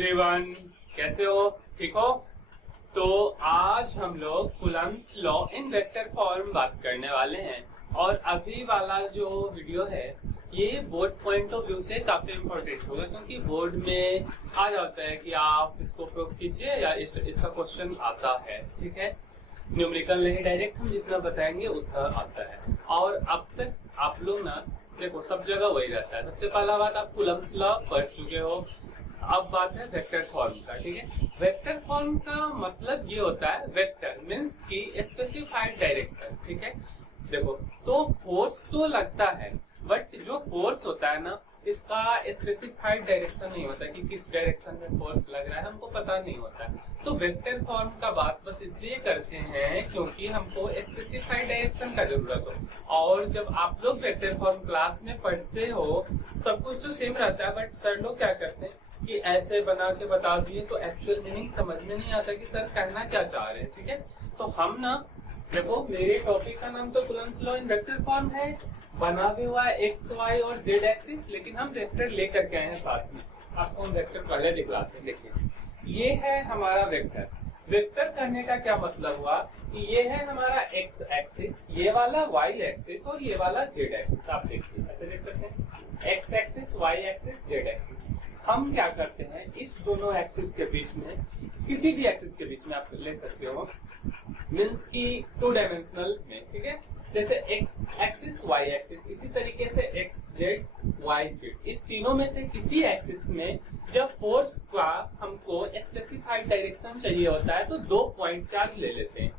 Everyone, कैसे हो? ठीक हो? तो आज हम लोग Coulomb's law in vector form बात करने वाले हैं। और अभी वाला जो वीडियो है ये बोर्ड पॉइंट ऑफ व्यू से काफी इम्पोर्टेंट होगा, क्योंकि बोर्ड में आ जाता है कि आप इसको प्रूव कीजिए या इसका क्वेश्चन आता है। ठीक है, न्यूमेरिकल नहीं, डायरेक्ट हम जितना बताएंगे उतना आता है। और अब तक आप लोग ना देखो सब जगह वही रहता है। सबसे पहला बात, आप कूलम्ब्स लॉ पढ़ चुके हो। अब बात है वेक्टर फॉर्म का। ठीक है, वेक्टर फॉर्म का मतलब ये होता है, वेक्टर मीन्स की स्पेसिफाइड डायरेक्शन। ठीक है, देखो तो फोर्स तो लगता है, बट जो फोर्स होता है ना इसका स्पेसिफाइड डायरेक्शन नहीं होता कि किस डायरेक्शन में फोर्स लग रहा है, हमको पता नहीं होता। तो वेक्टर फॉर्म का बात बस इसलिए करते हैं क्योंकि हमको स्पेसिफाइड डायरेक्शन का जरूरत हो। और जब आप लोग वेक्टर फॉर्म क्लास में पढ़ते हो सब कुछ तो सेम रहता है, बट सर लोग क्या करते हैं कि ऐसे बना के बता दिए तो एक्चुअल मीनिंग समझ में नहीं आता कि सर कहना क्या चाह रहे हैं। ठीक है, तो हम ना देखो मेरे टॉपिक का नाम तो Coulomb's law in vector form है, बना भी हुआ है एक्स वाई और जेड एक्सिस, लेकिन हम वेक्टर लेकर के आए हैं साथ में। आपको हम वेक्टर पहले दिखलाते हैं। देखिए ये है हमारा वेक्टर। वेक्टर करने का क्या मतलब हुआ कि ये है हमारा एक्स एक्सिस, ये वाला वाई एक्सिस और ये वाला जेड एक्सिस। आप देखिए ऐसे देख सकते हैं, X axis, Y axis, Z axis. हम क्या करते हैं, इस दोनों एक्सिस के बीच में, किसी भी एक्सिस के बीच में आप ले सकते हो, मीन्स की 2 डायमेंशनल में। ठीक है, जैसे एक्स एक्सिस, वाई एक्सिस, इसी तरीके से एक्स जेड, वाई जेड, इस तीनों में से किसी एक्सिस में जब फोर्स का हमको स्पेसिफाइड डायरेक्शन चाहिए होता है तो 2 पॉइंट चार्ज ले लेते हैं।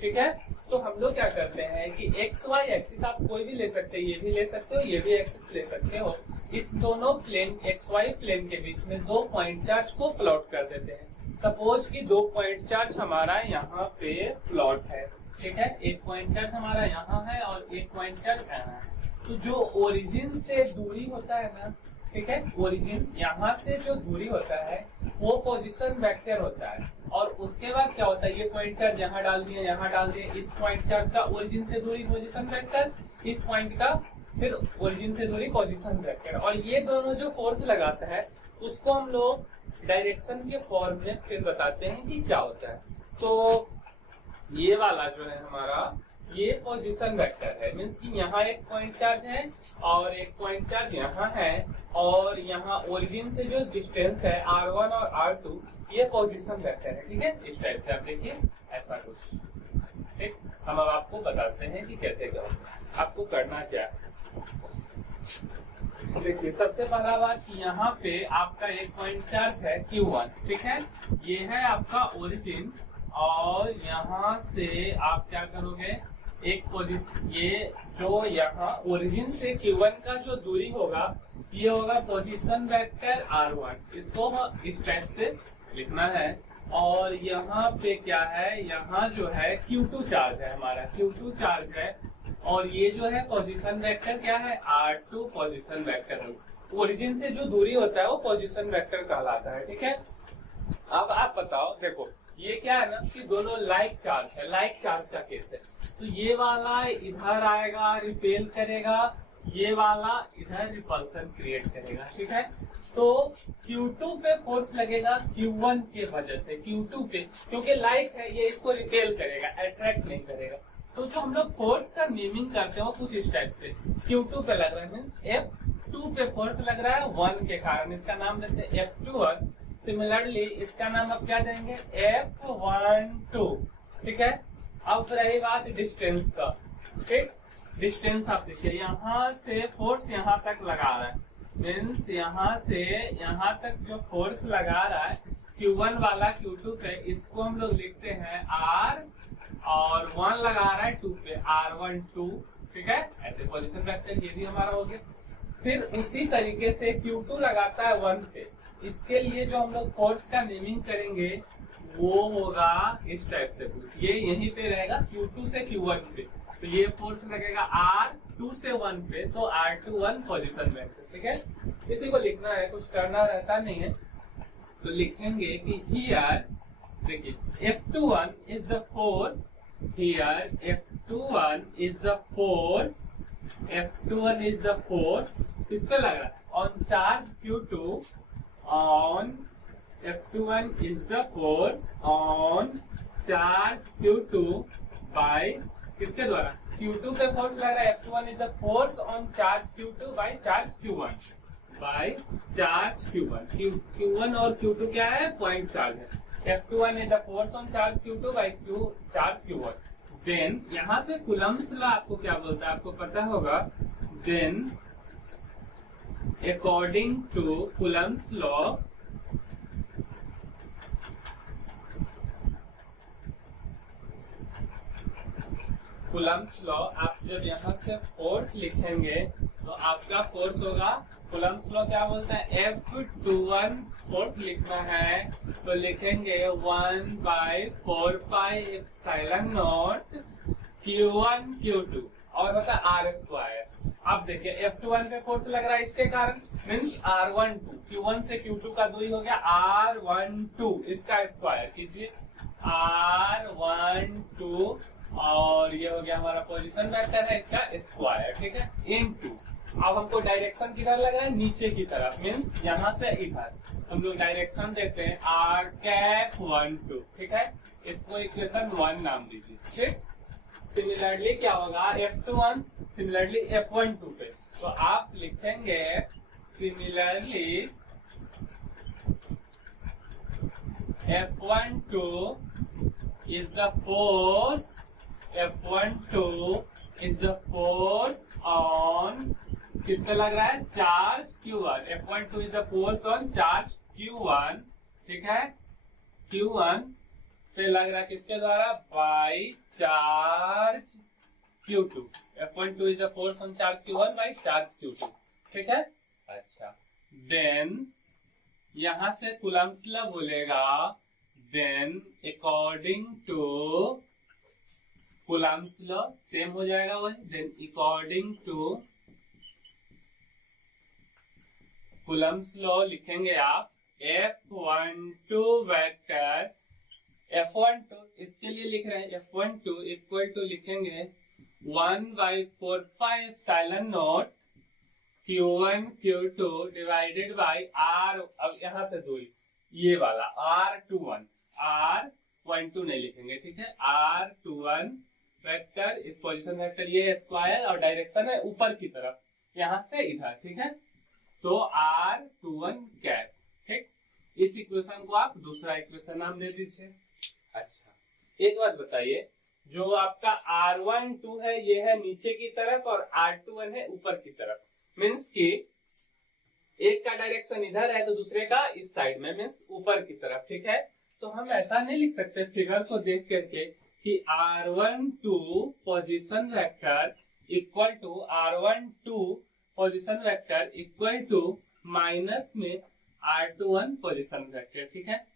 ठीक है, तो हम लोग क्या करते हैं कि एक्स वाई एक्सिस आप कोई भी ले सकते हैं, ये भी ले सकते हो, ये भी एक्सिस ले सकते हो। इस दोनों प्लेन एक्स वाई प्लेन के बीच में 2 पॉइंट चार्ज को प्लॉट कर देते हैं। सपोज कि 2 पॉइंट चार्ज हमारा यहाँ पे प्लॉट है। ठीक है, एक पॉइंट चार्ज हमारा यहाँ है और एक पॉइंट चार्ज यहाँ है। तो जो ओरिजिन से दूरी होता है ना, ठीक है, ओरिजिन यहाँ से जो दूरी होता है वो पोजीशन वेक्टर होता है। और उसके बाद क्या होता है, ये पॉइंट चार्ज यहाँ डाल दिए, यहाँ डाल दिए, इस पॉइंट चार्ज का ओरिजिन से दूरी पोजीशन वेक्टर, इस पॉइंट का फिर ओरिजिन से दूरी पोजीशन वेक्टर। और ये दोनों जो फोर्स लगाता है उसको हम लोग डायरेक्शन के फॉर्म में फिर बताते हैं कि क्या होता है। तो ये वाला जो है हमारा ये पोजीशन वेक्टर है, मीन्स कि यहाँ एक पॉइंट चार्ज है और एक पॉइंट चार्ज यहाँ है, और यहाँ ओरिजिन से जो डिस्टेंस है r1 और r2 ये पोजीशन वेक्टर है। ठीक है, इस टाइप से आप देखिए ऐसा कुछ। ठीक, हम अब आपको बताते हैं कि कैसे क्या होगा, आपको करना क्या है। देखिए सबसे पहला बात कि यहाँ पे आपका एक पॉइंट चार्ज है Q1। ठीक है, ये है आपका ओरिजिन, और यहाँ से आप क्या करोगे, एक पोजीशन, ये जो यहाँ ओरिजिन से Q1 का जो दूरी होगा ये होगा पोजीशन वेक्टर R1। इसको इस टाइप से लिखना है। और यहाँ पे क्या है, यहाँ जो है Q2 चार्ज है हमारा, Q2 चार्ज है, और ये जो है पोजीशन वेक्टर क्या है, R2 पोजीशन वेक्टर। ओरिजिन से जो दूरी होता है वो पोजीशन वेक्टर कहलाता है। ठीक है, अब आप बताओ, देखो ये क्या है ना कि दोनों लाइक चार्ज है, लाइक चार्ज का केस है। तो ये वाला इधर आएगा रिपेल करेगा, ये वाला इधर रिपल्सन क्रिएट करेगा। ठीक है, तो Q2 पे फोर्स लगेगा Q1 के वजह से, Q2 पे, क्योंकि लाइक है ये इसको रिपेल करेगा, अट्रैक्ट नहीं करेगा। तो जो हम लोग फोर्स का नेमिंग करते हैं वो कुछ इस टाइप से, Q2 पे लग रहा है, मीन्स F2 पे फोर्स लग रहा है 1 के कारण, इसका नाम देते हैं F21। सिमिलरली इसका नाम अब क्या देंगे, F12। ठीक है, अब रही बात डिस्टेंस का। ठीक, डिस्टेंस आप देखिए, यहाँ से फोर्स यहाँ तक लगा रहा है, मीन्स यहाँ से यहाँ तक जो फोर्स लगा रहा है Q1 वाला Q2 पे, इसको हम लोग लिखते हैं R, और 1 लगा रहा है 2 पे, R12। ठीक है, ऐसे पोजीशन वेक्टर ये भी हमारा हो गया। फिर उसी तरीके से Q2 लगाता है 1 पे, इसके लिए जो हम लोग फोर्स का नेमिंग करेंगे वो होगा इस टाइप से, ये यहीं पे रहेगा Q2 से Q1 पे, तो ये फोर्स लगेगा R2 से 1 पे, तो R21 पोजीशन वेक्टर। ठीक है, इसी को लिखना है, कुछ करना रहता नहीं है। तो लिखेंगे कि हियर देखिए F21 is the force, here F21 is the force, F21 is the force किस पे लग रहा है, on charge Q2 on F21 is the force on charge Q2 by किसके द्वारा? Q2 पे फोर्स लग रहा है। F21 is the force on charge Q2 by charge Q1 by charge Q1। Q1 और Q2 क्या है? पॉइंट चार्ज है। F21 is the force on charge Q2 by charge Q1। Then यहां से कूलम्ब्स लॉ आपको क्या बोलता है? आपको पता होगा। Then according to Coulomb's law, Coulomb's law आप जब यहाँ से फोर्स लिखेंगे तो आपका फोर्स होगा, कूलम्ब्स लॉ क्या बोलता है? F21 फोर्स लिखना है तो लिखेंगे 1/4πε0 Q1 Q2 और होता है R²। अब देखिए F21 पे फोर्स लग रहा है, इसके कारण मीन्स R12, Q1 से Q2 का दूरी हो गया R12, इसका स्क्वायर कीजिए R12 और ये हो गया हमारा पोजीशन वेक्टर है, इसका स्क्वायर, ठीक है, इनटू। अब हमको डायरेक्शन किधर लग रहा है? नीचे की तरफ, मीन्स यहाँ से इधर हम लोग डायरेक्शन देते हैं R12, ठीक है। इसको इक्वेशन 1 नाम दीजिए, ठीक। सिमिलरली क्या होगा? F21 सिमिलरली F12 पे, तो आप लिखेंगे similarly F12 is the force, F12 is the force on किसका लग रहा है? Charge Q1। F12 is the force on charge Q1, ठीक है। Q1 पे लग रहा है किसके द्वारा? By charge Q2। F12 is the force on charge Q1 by charge Q2, ठीक है। अच्छा, देन यहां से कूलम्ब्स लॉ बोलेगा, then according to Coulomb's law same हो जाएगा वही। Then according to Coulomb's law लिखेंगे आप F12 वेक्टर, F12 इसके लिए लिख रहे हैं F12 इक्वल टू लिखेंगे 1/4πε0 Q1 Q2 divided by R। अब यहाँ से दूरी ये वाला R21, R12 नहीं लिखेंगे, ठीक है। R21 वेक्टर, इस पोजीशन वेक्टर ये स्क्वायर और डायरेक्शन है ऊपर की तरफ, यहाँ से इधर, ठीक है। तो R21 कैप, ठीक। इस इक्वेशन को आप दूसरा इक्वेशन नाम दे दीजिए। अच्छा, एक बात बताइए, जो आपका R12 है ये है नीचे की तरफ और R21 है ऊपर की तरफ, मीन्स कि एक का डायरेक्शन इधर है तो दूसरे का इस साइड में, मीन्स ऊपर की तरफ, ठीक है। तो हम ऐसा नहीं लिख सकते फिगर को देख करके कि R12 position vector equal to R12 position vector equal to minus में R21 पोजीशन वेक्टर, ठीक है।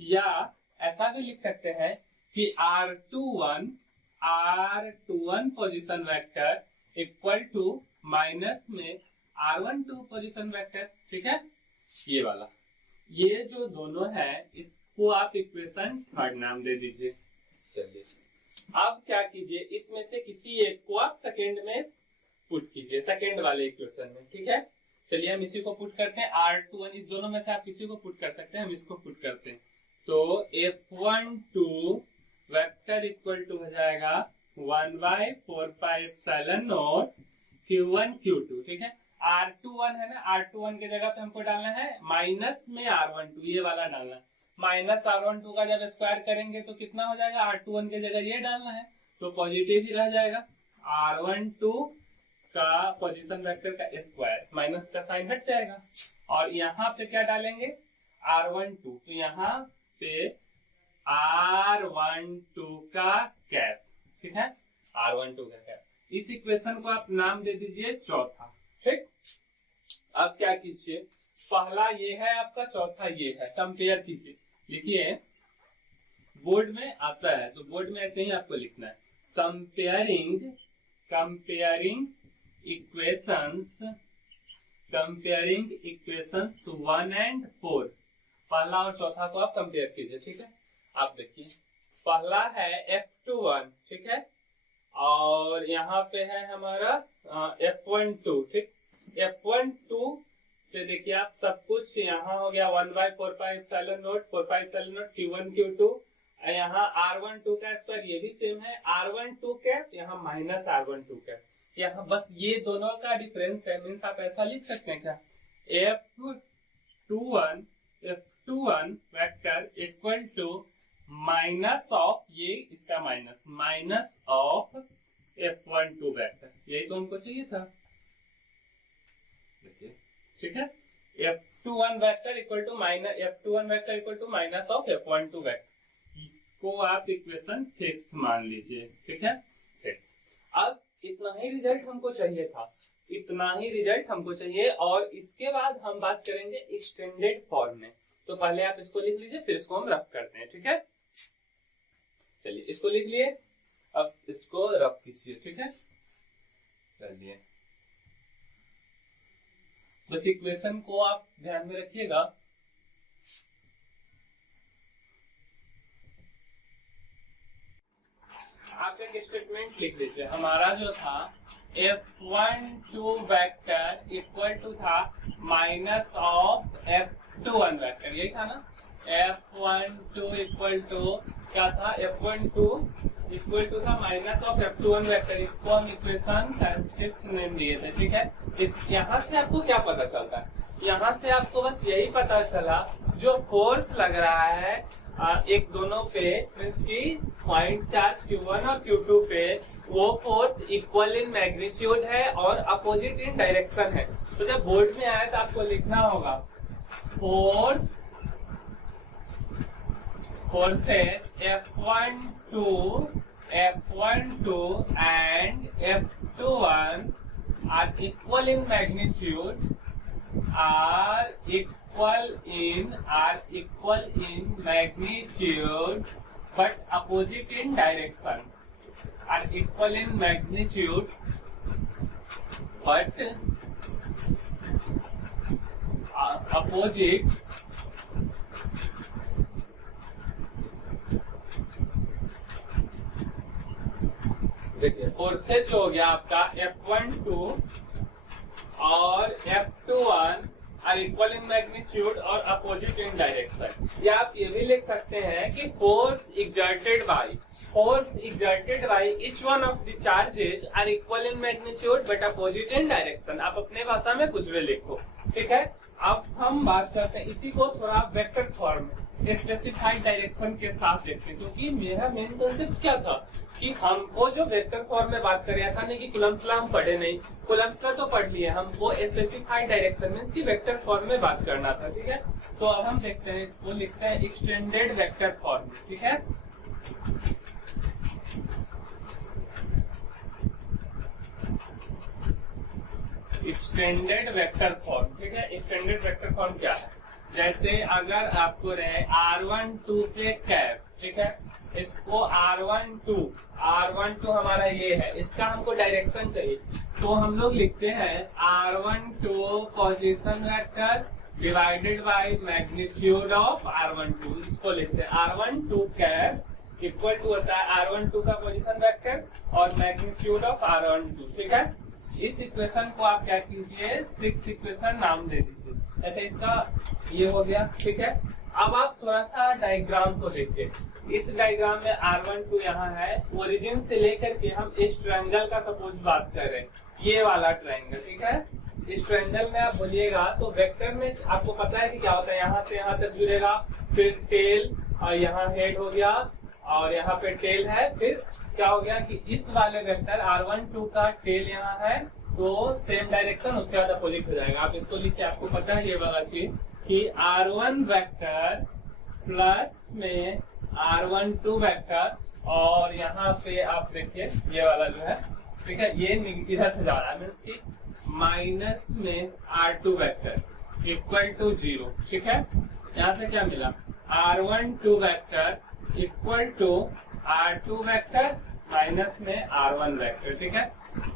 या ऐसा भी लिख सकते हैं कि R21 position vector equal to minus में R12 पोजीशन वेक्टर, ठीक है। ये वाला, ये जो दोनों है इसको आप इक्वेशन 3 नाम दे दीजिए। चलिए अब क्या कीजिए, इसमें से किसी एक को आप सेकेंड में पुट कीजिए, सेकेंड वाले इक्वेशन में, ठीक है। चलिए हम इसी को पुट करते हैं, R21, इस दोनों में से आप किसी को पुट कर सकते हैं, हम इसको पुट करते हैं। तो F12 वेक्टर इक्वल टू हो जाएगा 1/4πε0 Q1 Q2, ठीक है। R21 है ना, R21 की जगह पे हमको डालना है माइनस में R12, ये वाला डालना है। माइनस R12 का जब स्क्वायर करेंगे तो कितना हो जाएगा? R21 की जगह ये डालना है तो पॉजिटिव ही रह जाएगा। R12 का पोजीशन वेक्टर का स्क्वायर, माइनस का साइन हट जाएगा और यहाँ पे क्या डालेंगे? R12, तो यहाँ पे R12 का कैप, ठीक है, R12 का कैप। इस इक्वेशन को आप नाम दे दीजिए चौथा, ठीक। अब क्या कीजिए, पहला ये है आपका, चौथा ये है, कंपेयर कीजिए। लिखिए, बोर्ड में आता है तो बोर्ड में ऐसे ही आपको लिखना है, कंपेयरिंग इक्वेशंस 1 and 4। पहला और चौथा को आप कंपेयर कीजिए, ठीक है। आप देखिए, पहला है F21, ठीक है, और यहाँ पे है हमारा F12, ठीक। F12 तो देखिए आप सब कुछ यहाँ हो गया 1/4πε0 4πε0 Q1 Q2, यहाँ R12 का स्क्वायर ये भी सेम है, R12 कैप यहाँ माइनस R12 कैप, यहाँ बस ये दोनों का डिफरेंस है। मीन्स आप ऐसा लिख सकते हैं क्या, F21 vector equal to minus of ये इसका माइनस ऑफ F12 वेक्टर, यही तो हमको चाहिए था। देखिए ठीक है, F21 vector equal to minus of F12 vector, इसको आप इक्वेशन 5 मान लीजिए। ठीक है, 5। अब इतना ही रिजल्ट हमको चाहिए, और इसके बाद हम बात करेंगे एक्सटेंडेड फॉर्म में। तो पहले आप इसको लिख लीजिए, फिर इसको हम रफ करते हैं। ठीक है, चलिए इसको लिख लिए, अब इसको रफ कीजिए। ठीक है, चलिए बस इक्वेशन को आप ध्यान में रखिएगा। आप एक स्टेटमेंट लिख लीजिए, हमारा जो था F12 वेक्टर इक्वल टू था माइनस ऑफ F21 वेक्टर, यही था ना। F12 इक्वल टू क्या था, F12 इक्वल टू था माइनस ऑफ F21 वेक्टर, इसको हम इक्वेशन 5 नेम दिए थे। ठीक है, इस यहाँ से आपको क्या पता चलता है, यहाँ से आपको बस यही पता चला जो फोर्स लग रहा है एक दोनों पे, मीन्स की पॉइंट चार्ज Q1 और Q2 पे, वो फोर्स इक्वल इन मैग्नीट्यूड है और अपोजिट इन डायरेक्शन है। तो जब बोर्ड में आया तो आपको लिखना होगा force F12 and F21 are equal in magnitude, but opposite in direction. Are equal in magnitude, but opposite देखिए फोर्सेज जो हो गया आपका F12 और F21 are equal in magnitude और अपोजिट इन डायरेक्शन। या आप ये भी लिख सकते हैं कि force exerted by each one of the charges are equal in magnitude but opposite in direction. आप अपने भाषा में कुछ भी लिखो। ठीक है, अब हम बात करते हैं इसी को थोड़ा वेक्टर फॉर्म में स्पेसिफाइड डायरेक्शन के साथ देखते हैं, क्योंकि मेरा मेन कंसेप्ट क्या था कि हमको जो वेक्टर फॉर्म में बात करें, ऐसा नहीं कि कूलम्ब्स लॉ हम पढ़े नहीं, कूलम्ब्स लॉ तो पढ़ लिए, हमको स्पेसिफाइड डायरेक्शन मींस की वेक्टर फॉर्म में बात करना था। ठीक है, तो अब हम देखते हैं, इसको लिखते हैं एक्सटेंडेड वेक्टर फॉर्म। ठीक है, एक्सटेंडेड वेक्टर फॉर्म। ठीक है, एक्सटेंडेड वेक्टर फॉर्म क्या है, जैसे अगर आपको रहे R12 के कैप, ठीक है, इसको R12 हमारा ये है, इसका हमको डायरेक्शन चाहिए, तो हम लोग लिखते हैं R12 position vector divided by magnitude of R12। इसको लिखते हैं R12 कैप इक्वल टू होता है R12 का पोजीशन वेक्टर और मैग्नीट्यूड ऑफ R12। ठीक है, इस इक्वेशन को आप क्या कीजिए, 6 इक्वेशन नाम दे दीजिए। ऐसे इसका ये हो गया। ठीक है, अब आप थोड़ा सा डायग्राम को देखिए। इस डायग्राम में R12 यहाँ है, ओरिजिन से लेकर के हम इस ट्रायंगल का सपोज बात कर रहे हैं, ये वाला ट्रायंगल। ठीक है, इस ट्रायंगल में आप बोलिएगा तो वेक्टर में आपको पता है कि क्या होता है, यहाँ से यहाँ तक जुड़ेगा, फिर टेल और यहाँ हेड हो गया और यहाँ पे टेल है, फिर क्या हो गया कि इस वाले वेक्टर R12 का टेल यहाँ है तो सेम डायरेक्शन उसके बाद अपोजिट हो जाएगा। आप इसको लिखिए, आपको पता है ये वाला चीज कि R1 वेक्टर प्लस में R12 वेक्टर और यहाँ पे आप देखिए ये वाला जो है, ठीक है, ये इधर से जा रहा है, मीन्स की माइनस में R2 वेक्टर इक्वल टू 0। ठीक है, यहाँ से क्या मिला, R12 vector equal to R2 vector minus में R1 वेक्टर। ठीक है,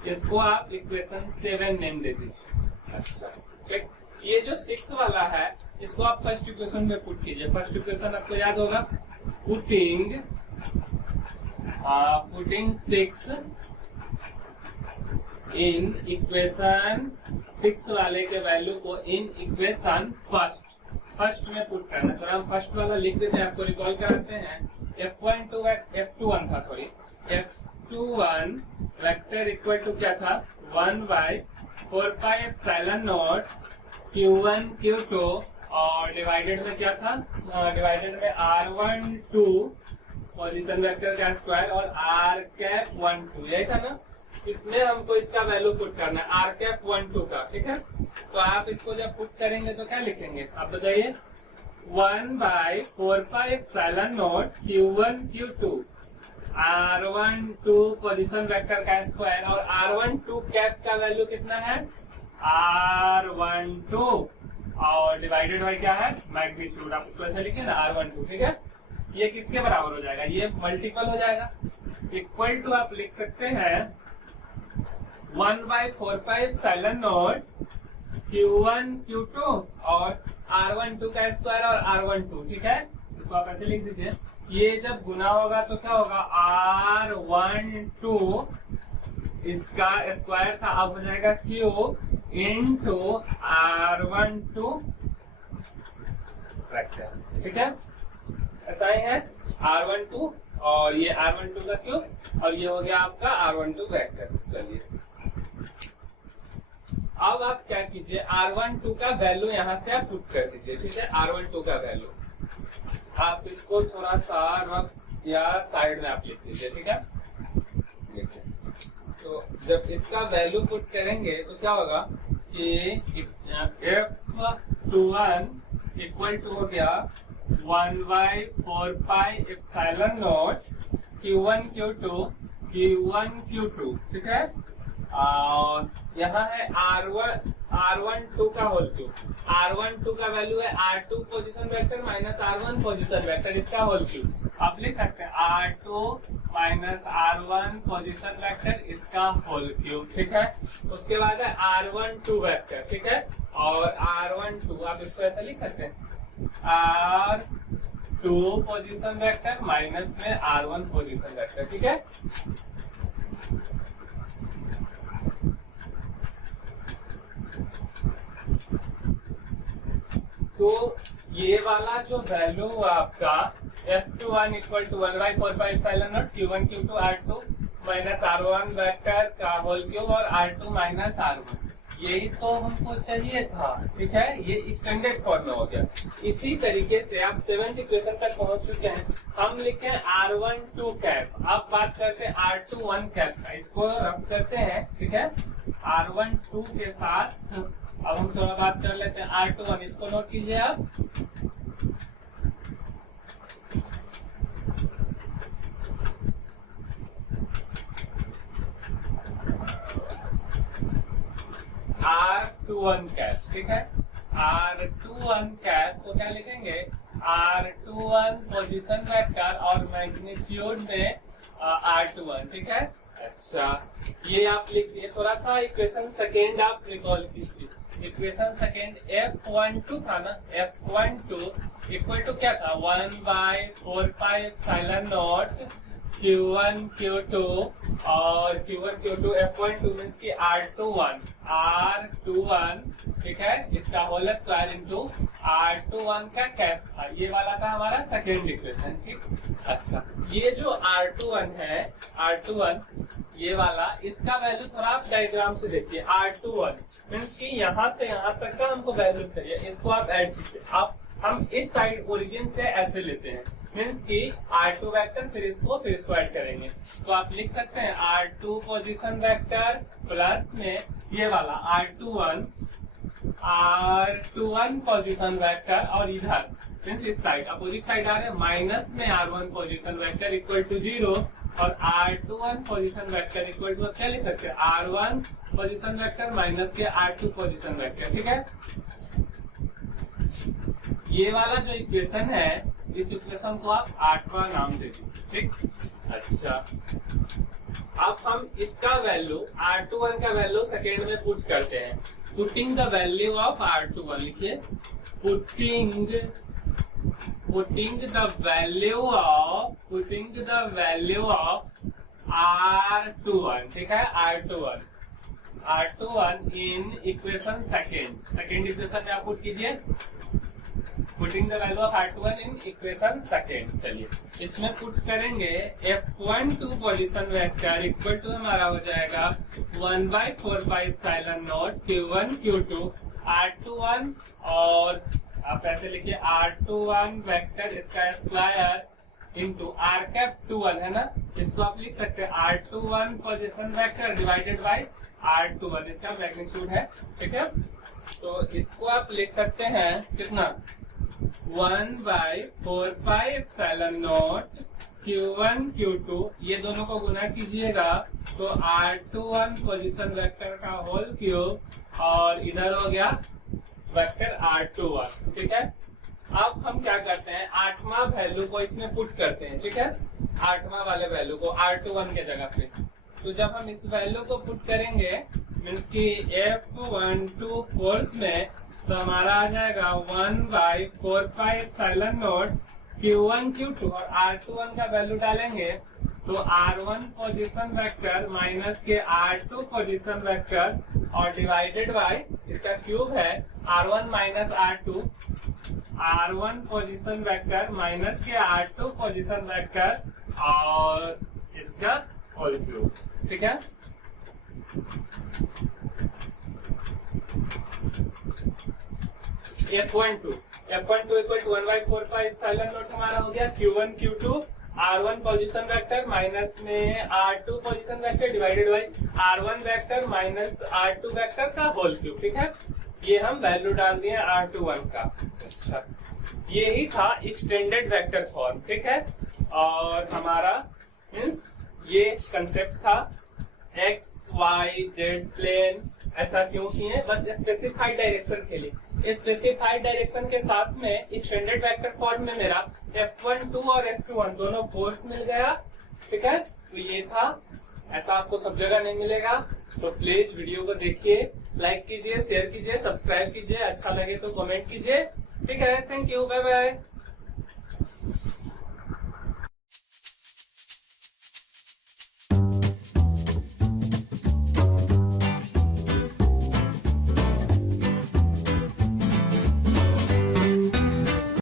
इसको आप इक्वेशन 7 नेम दे दीजिए। अच्छा, ठीक, ये जो 6 वाला है इसको आप फर्स्ट इक्वेशन में पुट कीजिए। फर्स्ट इक्वेशन आपको याद होगा, पुटिंग 6 इन इक्वेशन 6 वाले के वैल्यू को इन इक्वेशन फर्स्ट में पुट करना। तो हम फर्स्ट वाला लिख देते हैं, आपको रिकॉल कराते हैं। F21 था, sorry, F21 vector equal to क्या था, 1/4πε0 Q1 Q2 और डिवाइडेड में क्या था, डिवाइडेड में R12 पोजीशन वेक्टर का स्क्वायर और R12, यही था ना। इसमें हमको इसका वैल्यू पुट करना है R12 का, ठीक है। तो आप इसको जब पुट करेंगे तो क्या लिखेंगे, आप बताइए। 1/4πε0 Q1 Q2 R12 position vector का स्क्वायर और R12 कैप का वैल्यू कितना है, R12 और डिवाइडेड बाय क्या है, मैग्नीट्यूड। आप इसको ऐसे लिखे ना, R12, ठीक है। ये किसके बराबर हो जाएगा, ये मल्टीपल हो जाएगा। इक्वल टू आप लिख सकते हैं 1/4πε0 Q1 Q2 और R12 का स्क्वायर और R12, ठीक है। इसको आप ऐसे लिख दीजिए। ये जब गुना होगा तो क्या होगा, R12 इसका स्क्वायर था, अब हो जाएगा Q इंटू R12 वेक्टर, ठीक है। ऐसा ही है R12 और ये R12 का क्यूब और ये हो गया आपका R12 वेक्टर। चलिए अब आप क्या कीजिए, R12 का वैल्यू यहाँ से आप पुट कर दीजिए, ठीक है। R12 का वैल्यू आप इसको थोड़ा सा रफ या साइड में आप लिख दीजिए, ठीक है। तो जब इसका वैल्यू पुट करेंगे तो क्या होगा कि F21 इक्वल टू हो गया 1/4πε0 Q1 Q2 ठीक है। और यहाँ है R12 का होल क्यूब। R12 का वैल्यू है R2 position vector minus R1 position vector, इसका होल क्यूब। आप लिख सकते हैं R2 minus R1 position vector, इसका होल क्यूब, ठीक है। उसके बाद है R12 वेक्टर, ठीक है। और R12 आप इसको ऐसा लिख सकते हैं R2 पोजीशन वेक्टर माइनस में R1 पोजीशन वेक्टर, ठीक है। तो ये वाला जो वैल्यू हुआ आपका F21 equal to 1/4πε0 Q1 Q2 R2 minus R1 vector का होल क्यूब और R2 माइनस R1, यही तो हमको चाहिए था, ठीक है। ये एक्सटेंडेड फॉर्म में हो गया। इसी तरीके से आप 7th इक्वेशन तक पहुंच चुके हैं। हम लिखे R12 कैप, अब बात करते हैं R21 कैप का। इसको रब करते हैं, ठीक है। R12 के साथ अब हम थोड़ा बात कर लेते हैं R21, इसको नोट कीजिए आप। R21 कैप, ठीक है। R21 कैप को क्या लिखेंगे, R21 पोजीशन वेक्टर और मैग्नीट्यूड में R21, ठीक है। अच्छा, ये आप लिख दिए। थोड़ा सा इक्वेशन सेकेंड आप रिकॉल कीजिए। इक्वेशन सेकेंड F12 था ना, F12 इक्वल टू क्या था, 1/4πε0 Q1 Q2 और Q1 Q2 F12 मीन्स की R21, ठीक है। इसका होल स्क्वायर इंटू R21 का कैप था। ये वाला था हमारा सेकेंड इक्वेशन, ठीक। अच्छा, ये जो R21 है, R21 ये वाला, इसका वैल्यू थोड़ा आप डायग्राम से देखिए। R21 मीन्स की यहाँ से यहाँ तक का हमको वैल्यू चाहिए, इसको आप ऐड कीजिए। अब हम इस साइड ओरिजिन से ऐसे लेते हैं, मीन्स की R2 वेक्टर फिर इसको ऐड करेंगे। तो आप लिख सकते हैं R2 पोजीशन वेक्टर प्लस में ये वाला R21 पोजीशन वेक्टर और इधर मीन्स इस साइड अपोजिट साइड आ रहे हैं माइनस में R1 position vector equal to 0 और R21 position vector equal to क्या लिख सकते हैं, R1 पोजीशन वेक्टर माइनस के R2 पोजीशन वेक्टर, ठीक है। ये वाला जो इक्वेशन है, इस इक्वेशन को आप 8वां नाम दे दीजिए, ठीक। अच्छा, अब हम इसका वैल्यू R21 का वैल्यू सेकेंड में पुट करते हैं। Putting the value of R21 लिखिए, putting the value of R21, ठीक है। R21 R21 in equation second equation में आप पुट कीजिए, putting the value of R21 in equation second. चलिए इसमें पुट करेंगे F12 position vector equal to हमारा हो जाएगा 1/4πε0 Q1 Q2 R21, और आप ऐसे लिखिए R21 वेक्टर इसका स्क्वायर इंटू R⁻21 है ना, इसको आप लिख सकते हैं R21 position vector divided by R21, इसका मैग्नीट्यूड है। ठीक है, तो इसको आप लिख सकते हैं कितना 1/4πε0 Q1 Q2, ये दोनों को गुना कीजिएगा तो R21 पोजीशन वेक्टर का होल क्यूब, और इधर हो गया वेक्टर R21। ठीक है, अब हम क्या करते हैं, 8वां वैल्यू को इसमें पुट करते हैं। ठीक है, 8वां वाले वैल्यू को R21 के जगह पे, तो जब हम इस वैल्यू को पुट करेंगे मीन्स की F12 फोर्स में, तो हमारा आ जाएगा 1/4πε0 Q1 Q2, और R21 का वैल्यू डालेंगे तो R1 पोजीशन वेक्टर माइनस के R2 पोजीशन वेक्टर, और डिवाइडेड बाय इसका क्यूब है R1 minus R2, R1 position vector minus के R2 पोजीशन वेक्टर, और इसका होल क्यूब। ठीक है, F12 इक्वल टू 1/4πε0 हमारा हो गया Q1 Q2 R1 position vector minus में R2 position vector divided by R1 vector minus R2 vector का होल क्यूब। ठीक है, ये हम वैल्यू डाल दिए R21 का। अच्छा, ये ही था एक्सटेंडेड वेक्टर फॉर्म। ठीक है, और हमारा मीन्स ये कंसेप्ट था एक्स वाई जेड प्लेन, ऐसा क्यों किए, बस स्पेसिफाइड डायरेक्शन के लिए। स्पेसिफाइड डायरेक्शन के साथ में एक्सटेंडेड वेक्टर फॉर्म में मेरा F12 और F21 दोनों फोर्स मिल गया। ठीक है, तो ये था, ऐसा आपको सब जगह नहीं मिलेगा। तो प्लीज वीडियो को देखिए, लाइक कीजिए, शेयर कीजिए, सब्सक्राइब कीजिए, अच्छा लगे तो कमेंट कीजिए। ठीक है, थैंक यू, बाय बाय।